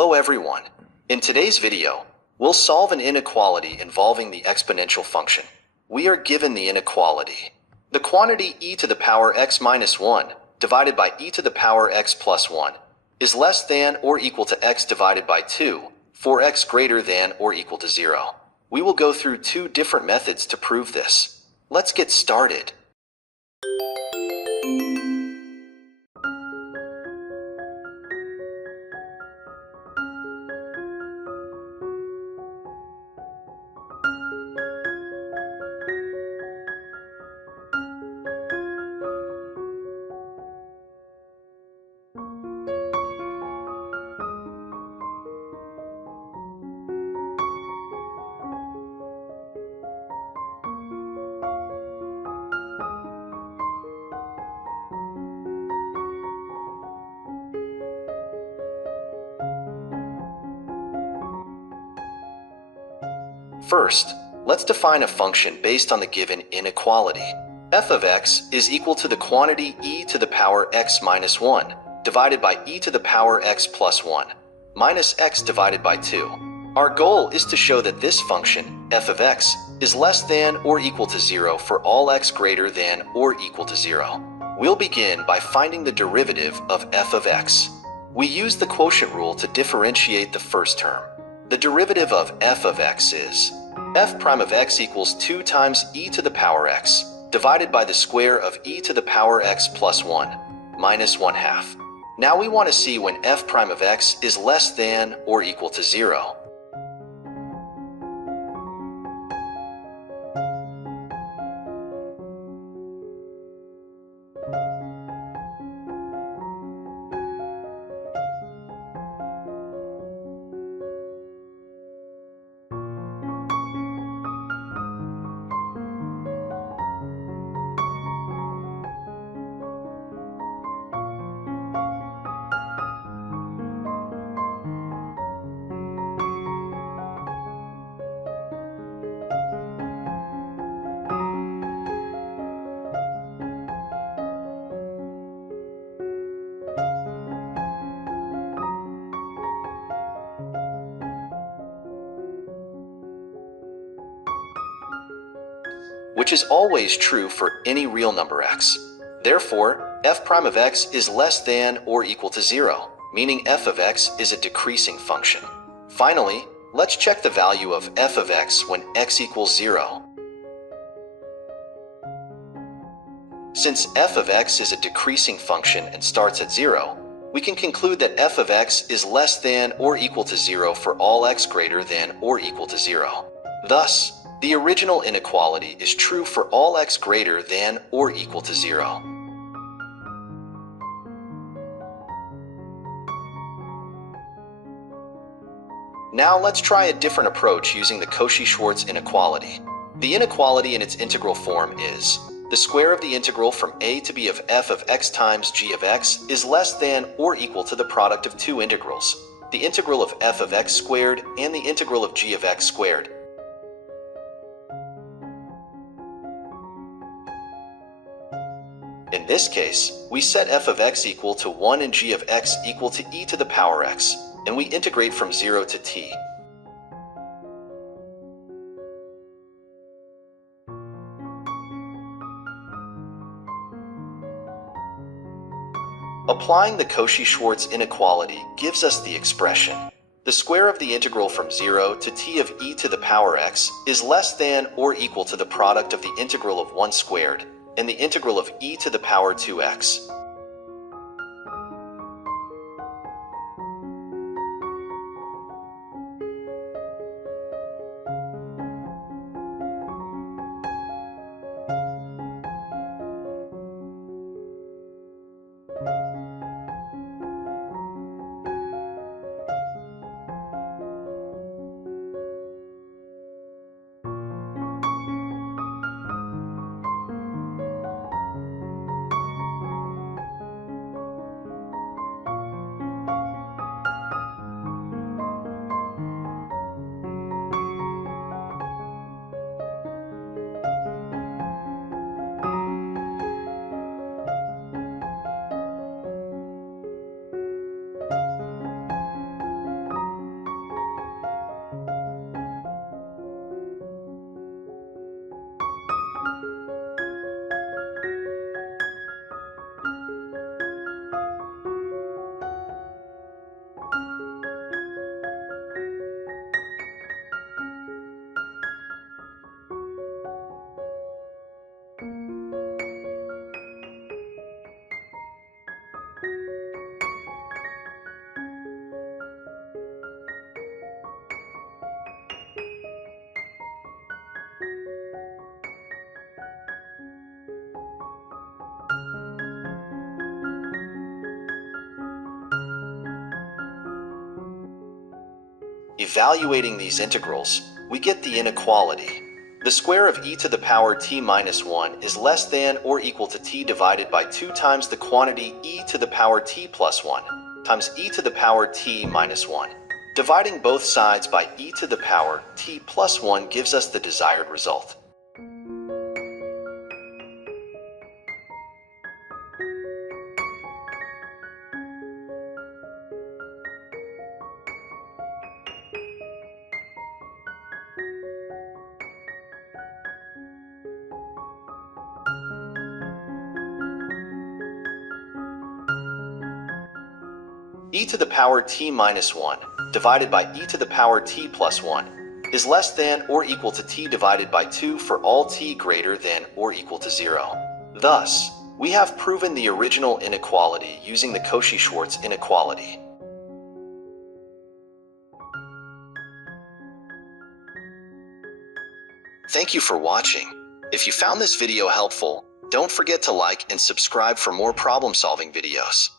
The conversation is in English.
Hello everyone. In today's video, we'll solve an inequality involving the exponential function. We are given the inequality. The quantity e to the power x minus 1 divided by e to the power x plus 1 is less than or equal to x divided by 2 for x greater than or equal to 0. We will go through two different methods to prove this. Let's get started. First, let's define a function based on the given inequality. F of x is equal to the quantity e to the power x minus 1 divided by e to the power x plus 1 minus x divided by 2. Our goal is to show that this function, f of x, is less than or equal to 0 for all x greater than or equal to 0. We'll begin by finding the derivative of f of x. We use the quotient rule to differentiate the first term. The derivative of f of x is f prime of x equals 2 times e to the power x divided by the square of e to the power x plus 1 minus 1 half. Now we want to see when f prime of x is less than or equal to 0. Which is always true for any real number x. Therefore, f prime of x is less than or equal to 0, meaning f of x is a decreasing function. Finally, let's check the value of f of x when x equals 0. Since f of x is a decreasing function and starts at 0, we can conclude that f of x is less than or equal to 0 for all x greater than or equal to 0. Thus, the original inequality is true for all x greater than or equal to 0. Now let's try a different approach using the Cauchy-Schwarz inequality. The inequality in its integral form is the square of the integral from a to b of f of x times g of x is less than or equal to the product of two integrals, the integral of f of x squared and the integral of g of x squared. In this case, we set f of x equal to 1 and g of x equal to e to the power x, and we integrate from 0 to t. Applying the Cauchy-Schwarz inequality gives us the expression: the square of the integral from 0 to t of e to the power x is less than or equal to the product of the integral of 1 squared and the integral of e to the power 2x. Evaluating these integrals, we get the inequality. The square of e to the power t minus 1 is less than or equal to t divided by 2 times the quantity e to the power t plus 1 times e to the power t minus 1. Dividing both sides by e to the power t plus 1 gives us the desired result. E to the power t minus 1 divided by e to the power t plus 1 is less than or equal to t divided by 2 for all t greater than or equal to 0. Thus, we have proven the original inequality using the Cauchy-Schwarz inequality. Thank you for watching. If you found this video helpful, don't forget to like and subscribe for more problem-solving videos.